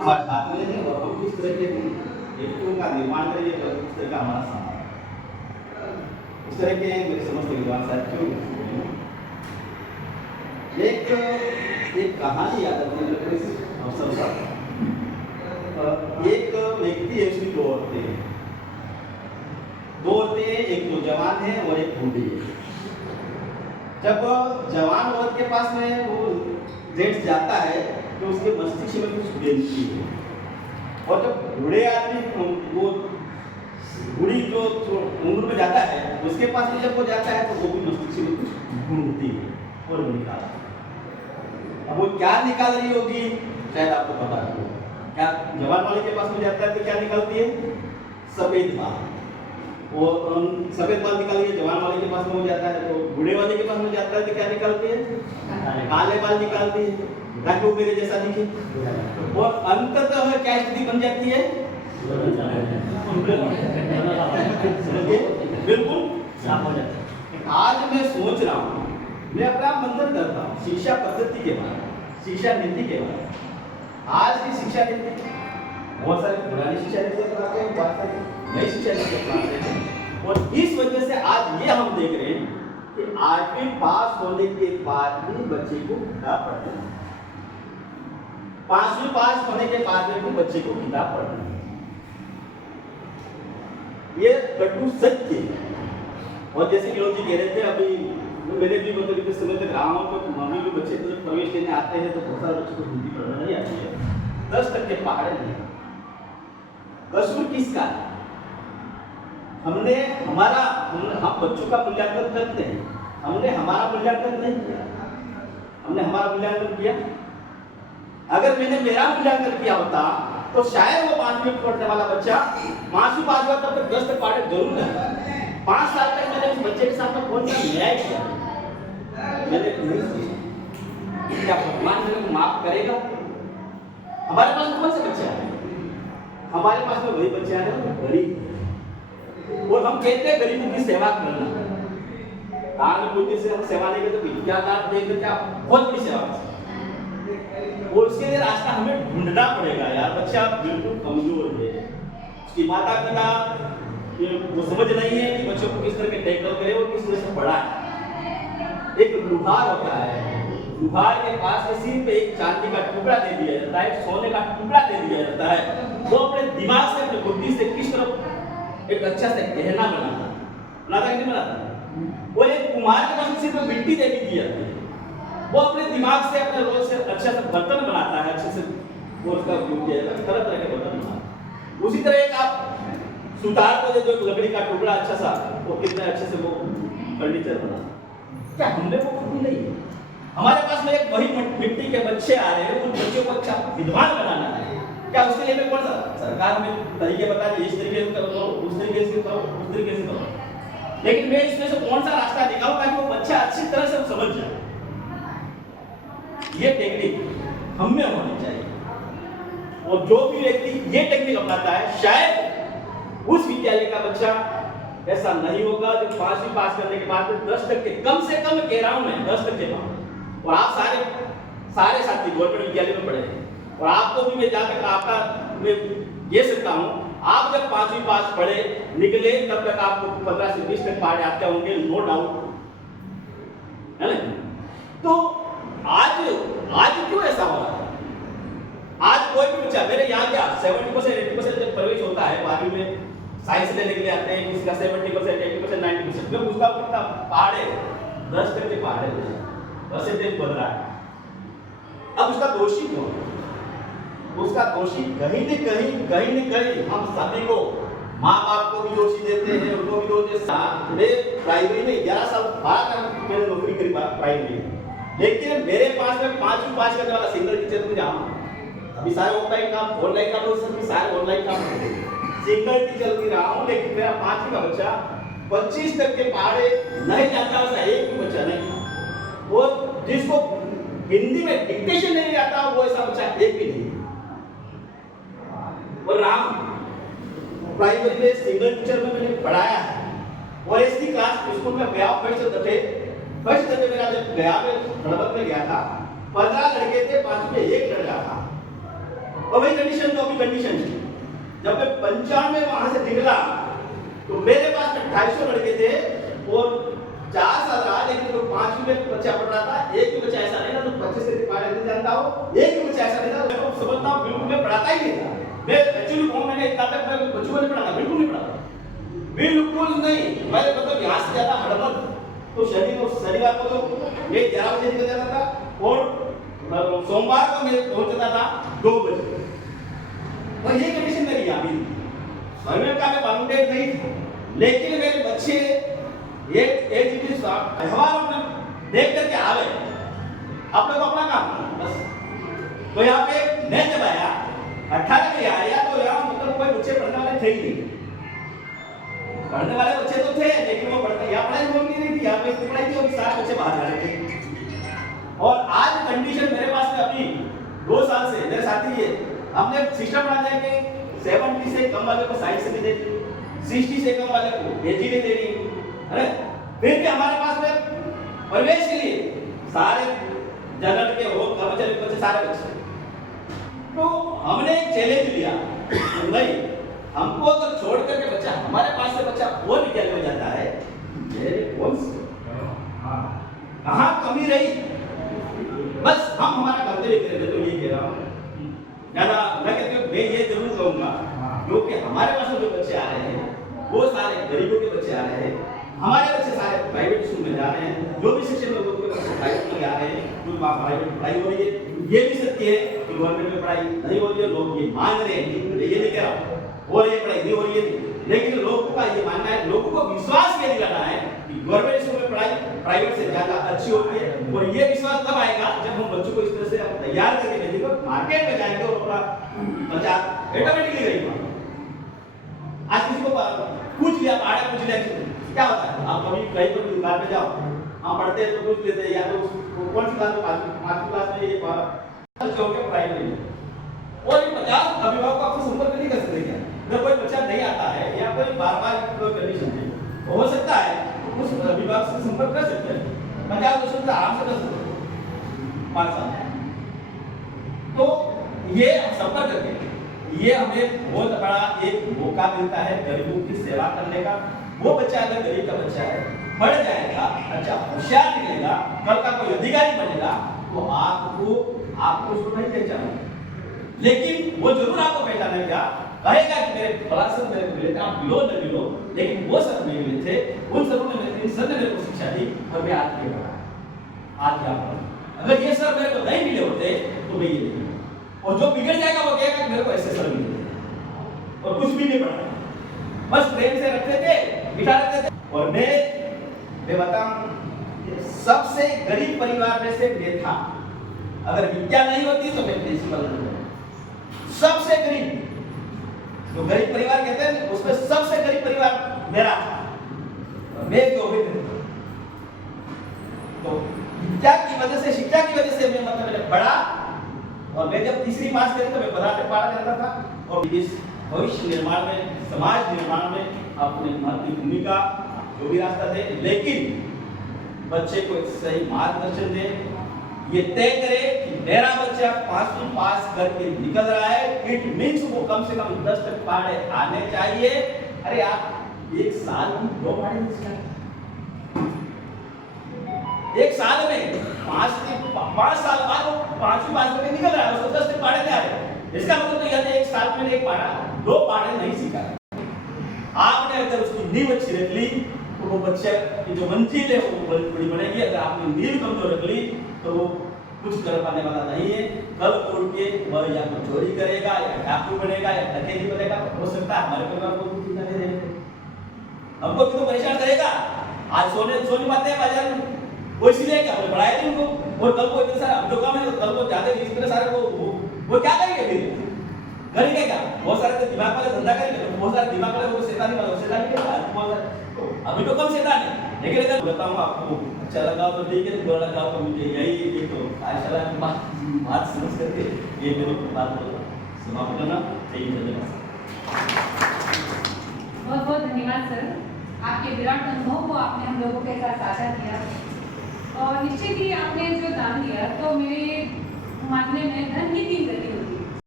हमारे हाथ में है और हम किस तरह के व्यक्तियों का निर्माण करेंगे तो उस तरह का हमारा समाज इस तरह के मेरे समस्त विद्वान साथियों एक एक कहानी याद आती है मेरे इस अवसर पर। एक व्यक्ति है, उसकी दो औरतें एक तो जवान है और एक बूढ़ी है। जब जवान औरत के पास में वो जेंट्स जाता है तो उसके मस्तिष्क में कुछ बेचती है, और जब बूढ़े आदमी वो बूढ़ी जो उम्र में जाता है उसके पास में जब वो जाता है तो वो भी मस्तिष्क में कुछ ढूंढती है और वो निकालती है। अब वो क्या निकाल रही होगी शायद आपको पता हो। क्या जवान वाले के पास में जाता है तो क्या निकालती है? सफेद बाल। वो सफेद बाल निकाल के जवान वाले के पास में हो जाता है, तो बूढ़े वाले के पास में जाता है तो क्या निकालती है? काले बाल निकालती है ताकि वो मेरे जैसा दिखे। और अंततः क्या स्थिति बन जाती है? बिल्कुल साफ हो जाता है। आज मैं सोच रहा हूँ, मैं अपना मंथन करता हूँ शिक्षा पद्धति के बारे में, शिक्षा नीति के बारे में। आज की शिक्षा नीति बहुत सारी पुरानी शिक्षा नीति अपनाते हैं, बहुत सारी नई शिक्षा नीति अपनाते हैं, और इस वजह से आज ये हम देख रहे हैं कि 8वीं पास होने के बाद भी बच्चे को किताब पढ़ते हैं, 5वीं पास होने के बाद में भी बच्चे को किताब पढ़ते हैं। ये कटु सत्य है। और जैसे कि लोग जी कह रहे थे अभी मैंने भी मतलब इतने समय तक रहा हूँ तो मम्मी के बच्चे तो प्रवेश लेने आते हैं तो बहुत सारे बच्चों को हिंदी पढ़ना नहीं आती है, 10% पहाड़ नहीं। कसूर किसका है? हम बच्चों का मूल्यांकन करते हैं, हमने हमारा मूल्यांकन नहीं किया। हमने हमारा मूल्यांकन किया? अगर मैंने मेरा मूल्यांकन किया होता तो शायद वो 5वीं में पढ़ने वाला बच्चा 5वीं पास हुआ तब तक 10 तक पढ़े जरूर रहता। 5 साल तक मैंने उस बच्चे के साथ में कौन सा न्याय किया? मैंने नहीं किया। क्या भगवान मेरे को माफ करेगा? हमारे पास कौन से बच्चे आ रहे हैं? हमारे पास में वही बच्चे आ रहे हैं गरीब, और हम कहते हैं गरीबों की सेवा करना। दान पुण्य से हम सेवा नहीं करते, विद्या दान देकर क्या बहुत बड़ी सेवा करते, और उसके लिए रास्ता हमें ढूंढना पड़ेगा। यार बच्चा बिल्कुल कमजोर है, उसकी माता पिता वो समझ नहीं है कि बच्चों को किस तरह के टैकल करे और किस तरह से पढ़ाए। एक लुहार होता है, लुहार के पास में सिर पे एक चांदी का टुकड़ा दे दिया जाता है, सोने का टुकड़ा दे दिया जाता है, वो अपने दिमाग से अपनी बुद्धि से किस तरह एक अच्छा से गहना बनाता कि नहीं बनाता। वो एक कुम्हार के पास सिर पे मिट्टी दे दी जाती है, वो अपने दिमाग से अपने रोज से अच्छा से बर्तन बनाता है, अच्छे से वो उसका उपयोग किया जाता है, तरह तरह के बर्तन बनाता। उसी तरह एक आप सुतार को दे दो एक लकड़ी का टुकड़ा अच्छा सा, वो कितने अच्छे से वो फर्नीचर बना। क्या हमने वो बुद्धि नहीं है? हमारे पास में एक वही मिट्टी के बच्चे आ रहे हैं, उन बच्चों को अच्छा विद्वान बनाना है। क्या उसके लिए मैं कौन सा सरकार में तरीके बता रही है, इस तरीके से करो, उस तरीके से करो, उस तरीके से करो, लेकिन मैं इसमें से कौन सा रास्ता दिखाऊं ताकि वो बच्चा अच्छी तरह से समझ जाए? ये टेक्निक हम में होनी चाहिए, और जो भी व्यक्ति ये टेक्निक अपनाता है शायद उस विद्यालय का बच्चा ऐसा नहीं होगा जो 5वीं पास करने के बाद 10% कम से कम कह रहा हूं मैं 10% पास। और आप सारे साथी गवर्नमेंट विद्यालय में पढ़े हैं, और आपको भी मैं जहाँ तक आपका मैं ये सकता हूँ, आप जब 5वीं पास पढ़े निकले तब तक आपको 15 से 20 तक पढ़े आते होंगे, नो डाउट, है ना? तो आज क्यों ऐसा हो रहा है? आज कोई भी बच्चा मेरे यहाँ क्या 70% 80% जब प्रवेश होता है 12वीं में साइंस लेने के लिए आते हैं, किसी का 70% 80% 90%, मैं पूछता हूँ कितना पहाड़े 10% पहाड़े परसेंटेज बढ़ रहा है। अब उसका दोषी कौन है? उसका दोषी कहीं न कहीं हम सभी को, माँ बाप को भी दोषी देते हैं, उनको भी दोष देते हैं। मैं प्राइमरी में 11 साल बाद मैंने नौकरी करी प्राइमरी, लेकिन मेरे पास में 5वीं पास करने वाला सिंगल टीचर में जाऊँ, अभी सारे ऑफलाइन काम ऑनलाइन काम भी सारे ऑनलाइन काम सिंगल टीचर की रहा हूँ, लेकिन मेरा 5वीं का बच्चा 25 तक के पहाड़े नहीं जाता, ऐसा एक भी बच्चा नहीं। वो जिसको हिंदी में डिक्टेशन नहीं आता वो ऐसा बच्चा एक भी नहीं। और राम प्राइमरी में सिंगल टीचर में मैंने पढ़ाया है, और इसकी क्लास स्कूल में गया फर्स्ट दफे मेरा जब गया में गणपत में गया था, 15 लड़के थे, 5 में एक लड़का था। और वही कंडीशन जो अभी कंडीशन थी, जब मैं 95 वहां से निकला तो मेरे पास 250 लड़के थे और 4 साल रहा, लेकिन तो 5 में बच्चा पढ़ रहा था। एक भी बच्चा ऐसा नहीं था जो 25 से पढ़ाई नहीं जानता हो, एक भी बच्चा ऐसा नहीं था। मैं तो समझता हूं बिल्कुल मैं पढ़ाता ही नहीं था। मैं एक्चुअली कहूं मैंने इतना तक बच्चों को नहीं पढ़ाता, बिल्कुल नहीं पढ़ाता, बिल्कुल नहीं। मैं मतलब यहाँ से जाता हड़बड़ तो शनिवार को तो मैं 11 बजे निकल जाता था और सोमवार को मैं पहुंचता था 2 बजे। और ये कंडीशन मेरी यहाँ भी स्वयं का मैं बाउंडेड नहीं था, लेकिन मेरे बच्चे एक एजीपी अहवाल अपना देख करके आ गए, अपने को अपना काम करना बस। तो यहाँ पे मैं जब आया 18 में आया तो यहाँ मतलब कोई बच्चे पढ़ने वाले थे ही नहीं। पढ़ने वाले बच्चे तो थे लेकिन वो पढ़ते यहाँ पढ़ाई होती नहीं थी, यहाँ पे इतनी पढ़ाई थी और 7 बच्चे बाहर जा रहे थे। और आज कंडीशन मेरे पास में अभी 2 साल से मेरे साथी ये हमने सिस्टम बना दिया कि 70 से कम वाले को साइड से नहीं देनी, 60 से कम वाले को एजी नहीं देनी, है। फिर भी हमारे पास में प्रवेश के लिए सारे जनरल के हो कर्मचारी के बच्चे सारे बच्चे। तो हमने एक चैलेंज लिया, नहीं हमको अगर छोड़ करके बच्चा हमारे पास से बच्चा वो निकल में जाता है, कहाँ कमी रही, बस हम हमारा कर्तव्य करेंगे। तो ये कह रहा हूँ ज्यादा मैं कहती हूँ, मैं ये जरूर कहूँगा क्योंकि हमारे पास जो बच्चे आ रहे हैं वो सारे गरीबों के बच्चे आ रहे हैं, हमारे बच्चे सारे प्राइवेट स्कूल में जा रहे हैं। जो भी शिक्षण में लोगों के बच्चे प्राइवेट में जा रहे हैं, जो प्राइवेट पढ़ाई हो रही है, ये भी सत्य है कि गवर्नमेंट में पढ़ाई नहीं हो रही है। लोग ये मान रहे हैं, ये नहीं कह रहा हूँ हो रही है पढ़ाई नहीं हो रही है, लेकिन लोगों का ये मानना है, लोगों को विश्वास ये दिलाना है कि गवर्नमेंट स्कूल में पढ़ाई प्राइवेट से ज्यादा अच्छी होती है। और ये विश्वास तब आएगा जब हम बच्चों को इस तरह से तैयार करके भेजेंगे, मार्केट में जाएंगे और अपना बच्चा ऑटोमेटिकली रहेगा। आज किसी को पूछ लिया, पढ़ा पूछ लिया क्या होता है, आप कभी कहीं पर दुकान पे जाओ, हम पढ़ते हैं तो पूछ लेते हैं, या तो कौन सी क्लास में 5वीं क्लास में ये बच्चों के प्राइवेट में, और ये 50 अभिभावक आपसे संपर्क नहीं कर सकते क्या? अगर कोई बच्चा नहीं आता है या कोई बार-बार कोई कंडीशन है, तो हो सकता है उस अभिभावक से संपर्क कर सकते हैं। 50 वर्षों से आराम से कर सकते हैं 5 साल। तो ये संपर्क करके ये हमें बहुत बड़ा एक मौका मिलता है गरीबों की सेवा करने का। वो बच्चा अगर गरीब का बच्चा है, पढ़ जाएगा, अच्छा होशियार निकलेगा, कल का कोई अधिकारी बनेगा, तो आपको उसको नहीं पहचानेगा, लेकिन वो जरूर आपको पहचानेगा, कहेगा कि मेरे फला सर मेरे को मिले थे, आप मिलो न मिलो, लेकिन वो सर नहीं मिले थे, उन सरों ने मेरे सर ने मेरे को शिक्षा दी और मैं आज ये पढ़ा, आज क्या पढ़ा। अगर ये सर मेरे को नहीं मिले होते तो मैं ये नहीं, और जो बिगड़ जाएगा वो कहेगा कि मेरे को ऐसे सर मिले और कुछ भी नहीं पढ़ा, बस प्रेम से रखते थे, बिठा रखते थे। और मैं बताऊं सबसे गरीब परिवार में से मैं था, अगर विद्या नहीं होती तो मैं प्रिंसिपल नहीं होता। सबसे गरीब तो गरीब परिवार कहते हैं, उसमें सबसे गरीब परिवार मेरा था, मैं जो भी तो विद्या की वजह से, शिक्षा की वजह से मैं मतलब मैंने पढ़ा, और मैं जब तीसरी पास करी तो मैं पढ़ा जाता था। और इस भविष्य निर्माण में, समाज निर्माण में अपनी महत्वपूर्ण भूमिका जो भी रास्ता थे, लेकिन बच्चे को एक सही मार्गदर्शन दे, ये तय करे कि मेरा बच्चा 5वीं पास करके निकल रहा है, इट मींस वो कम से कम 10 तक पढ़े आने चाहिए। अरे आप एक साल में 2 पढ़े मिस कर, एक साल में 5 साल बाद वो 5वीं पास करके निकल रहा है, उसको 10 तक पढ़े नहीं आ रहे। इसका मतलब तो यह है एक साल में एक पढ़ा, 2 पढ़े नहीं सीखा। आपने अगर उसकी नींव अच्छी रख ली तो वो बच्चे की जो मंजिल है वो बड़ी बनेगी। अगर आपने नींव कमजोर रख ली तो वो कुछ कर पाने वाला नहीं है। कल उड़ के वह या तो चोरी करेगा, या डाकू बनेगा, या डकैती बनेगा। हो सकता है हमारे परिवार को भी चिंता नहीं रहेगी, हमको भी तो परेशान करेगा। आज सोनी बातें हैं बाजार में, वो इसीलिए क्या हमने बढ़ाया थी उनको, और कल को इतने सारे हम लोग काम है, कल को ज्यादा इतने सारे वो क्या करेंगे, फिर करेंगे क्या? बहुत सारे तो दिमाग वाले धंधा करेंगे, तो बहुत सारे दिमाग वाले वो शैतानी के साथ अभी तो कम शैतान है। लेकिन अगर बताऊं आपको अच्छा लगा तो ठीक है, बुरा लगा तो मुझे यही तो आशाला की बात समझ करके ये मेरी बात समाप्त करना चाहिए। धन्यवाद। बहुत बहुत धन्यवाद सर, आपके विराट अनुभव को आपने हम लोगों के साथ साझा किया, और निश्चित ही आपने जो दान दिया, तो मेरे मानने में धन की 3 गति होती है।